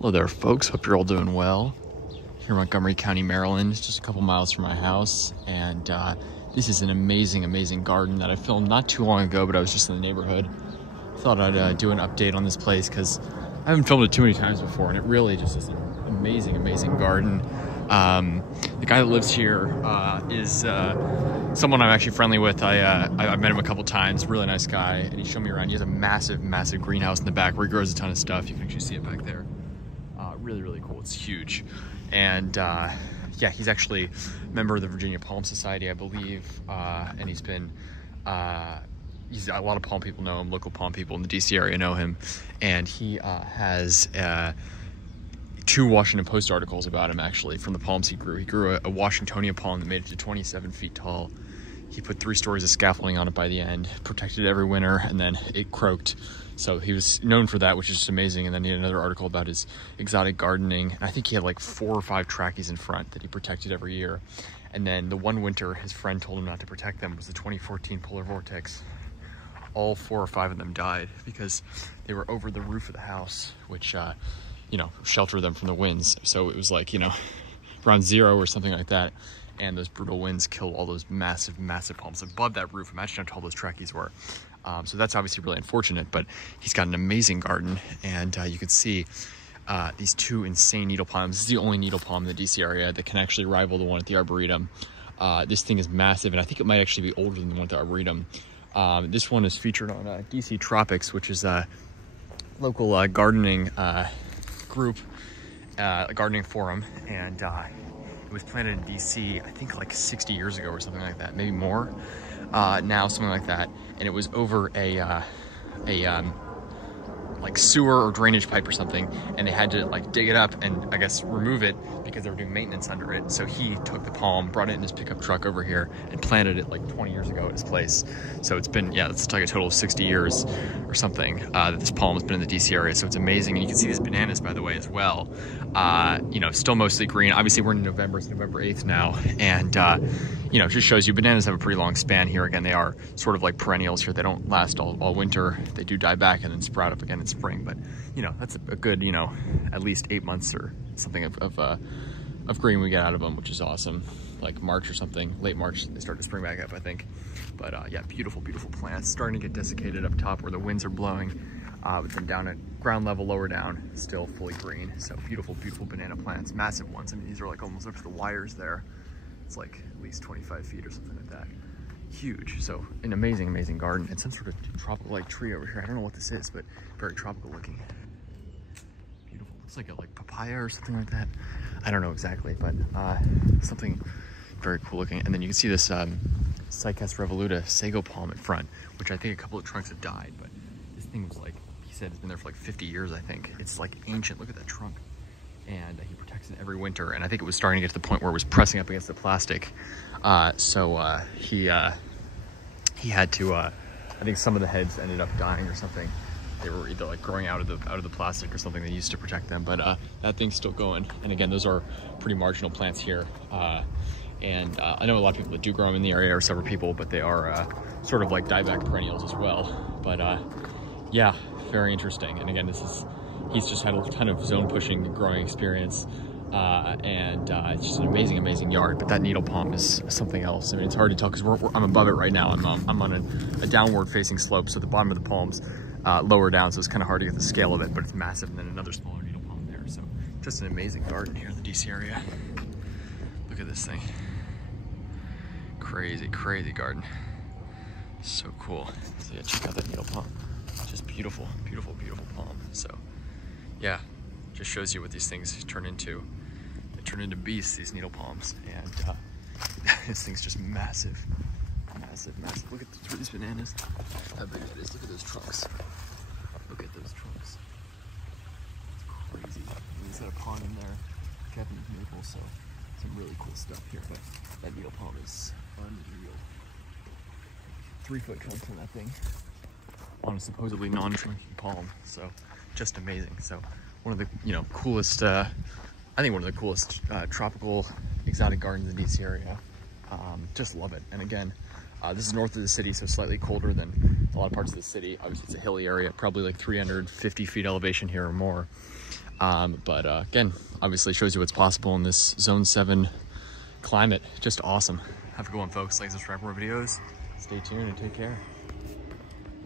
Hello there, folks. Hope you're all doing well. Here in Montgomery County, Maryland, just a couple miles from my house. And this is an amazing, amazing garden that I filmed not too long ago, but I was just in the neighborhood. Thought I'd do an update on this place because I haven't filmed it too many times before, and it really just is an amazing, amazing garden. The guy that lives here is someone I'm actually friendly with. I've met him a couple times. Really nice guy, and he showed me around. He has a massive, massive greenhouse in the back where he grows a ton of stuff. You can actually see it back there. Really, really cool. It's huge. And yeah, he's actually a member of the Virginia Palm Society, I believe. And he's been, a lot of palm people know him, local palm people in the DC area know him. And he has 2 Washington Post articles about him, actually, from the palms he grew. He grew a Washingtonia palm that made it to 27 feet tall. He put 3 stories of scaffolding on it by the end, protected it every winter, and then it croaked. So he was known for that, which is just amazing. And then he had another article about his exotic gardening. And I think he had like 4 or 5 trackies in front that he protected every year. And then the one winter his friend told him not to protect them was the 2014 polar vortex. All 4 or 5 of them died because they were over the roof of the house, which, sheltered them from the winds. So it was like, around 0 or something like that. And those brutal winds killed all those massive, massive palms above that roof. Imagine how tall those trackies were. So that's obviously really unfortunate, but he's got an amazing garden, and you can see these 2 insane needle palms. This is the only needle palm in the DC area that can actually rival the one at the Arboretum. This thing is massive, and I think it might actually be older than the one at the Arboretum. This one is featured on DC Tropics, which is a local gardening group, a gardening forum, and it was planted in DC, I think like 60 years ago or something like that, maybe more. Now, something like that, and it was over a like sewer or drainage pipe or something, and they had to like dig it up and I guess remove it because they were doing maintenance under it. So he took the palm, brought it in his pickup truck over here, and planted it like 20 years ago at his place. So it's been, it's like a total of 60 years or something that this palm has been in the DC area. So it's amazing. And you can see these bananas, by the way, as well. Still mostly green. Obviously we're in November, it's November 8th now, and it just shows you bananas have a pretty long span here. Again, they are sort of like perennials here. They don't last all winter. They do die back and then sprout up again in spring, but that's a good at least 8 months or something of green we get out of them, which is awesome. Like March or something, late March, they start to spring back up, I think. But yeah, beautiful, beautiful plants. Starting to get desiccated up top where the winds are blowing, but then down at ground level, lower down, still fully green. So beautiful, beautiful banana plants, massive ones. I mean, these are like almost up to the wires there. It's like at least 25 feet or something like that. Huge. So an amazing, amazing garden, and some sort of tropical like tree over here. I don't know what this is, but very tropical looking. Beautiful. Looks like a papaya or something like that. I don't know exactly, but something very cool looking. And then you can see this Cycas revoluta sago palm in front, which I think a couple of trunks have died, but this thing was like, he said it's been there for like 50 years, I think. It's like ancient. Look at that trunk. And he protects it every winter, and I think it was starting to get to the point where it was pressing up against the plastic. So he had to, I think some of the heads ended up dying or something. They were either like growing out of the plastic or something they used to protect them, but that thing's still going. And again, those are pretty marginal plants here. And I know a lot of people that do grow them in the area, or several people, but they are sort of like dieback perennials as well. But yeah, very interesting. And again, he's just had a ton of zone pushing and growing experience, and it's just an amazing, amazing yard. But that needle palm is something else. I mean, it's hard to tell because I'm above it right now. I'm on a downward facing slope, so the bottom of the palm's lower down, so it's kind of hard to get the scale of it, but it's massive. And then another smaller needle palm there. So just an amazing garden here in the DC area. Look at this thing. Crazy, crazy garden. So cool. So yeah, check out that needle palm. Just beautiful, beautiful, beautiful palm. So yeah, just shows you what these things turn into. They turn into beasts, these needle palms, and this thing's just massive, massive, massive. Look at these bananas, how big it is. Look at those trunks. Look at those trunks. It's crazy. He's got a pond in there, Japanese maple, so some really cool stuff here. But that needle palm is unreal. 3-foot trunks in that thing on a supposedly non-trunking palm, so just amazing. So one of the coolest, I think one of the coolest tropical exotic gardens in the DC area. Just love it. And again, this is north of the city, so slightly colder than a lot of parts of the city. Obviously it's a hilly area, probably like 350 feet elevation here or more. But again, obviously shows you what's possible in this Zone 7 climate. Just awesome. Have a good one, folks. Like, subscribe for more videos. Stay tuned and take care.